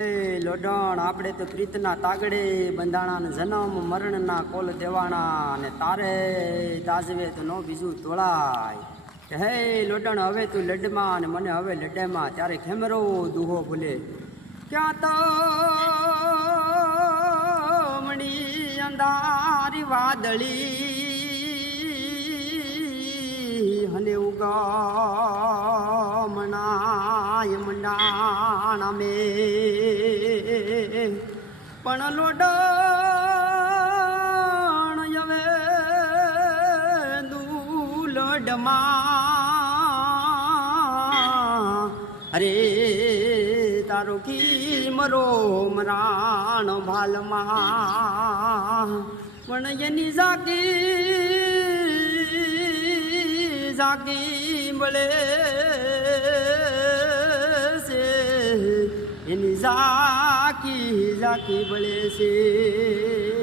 લોઢણ આપણે તો પ્રીતના તાગડે બંધાણા જન્મ મરણના કોલ દેવાણા અને તારે તાજવે તો નો બીજું તોળાય હે લોઢણ હવે તું લડમાં અને મને હવે લડેમાં ત્યારે ખેમરો દુહો ભૂલે ક્યાં તો મણી અંધારી વાદળી અને ઉગામણાય મંડાણા મે પણ લોડણ હવે દુલડમાં અરે તારો કી મરો મરાણ ભાલમાં પણ એની જાગી મળે છે એની ઝાકી બળે છે।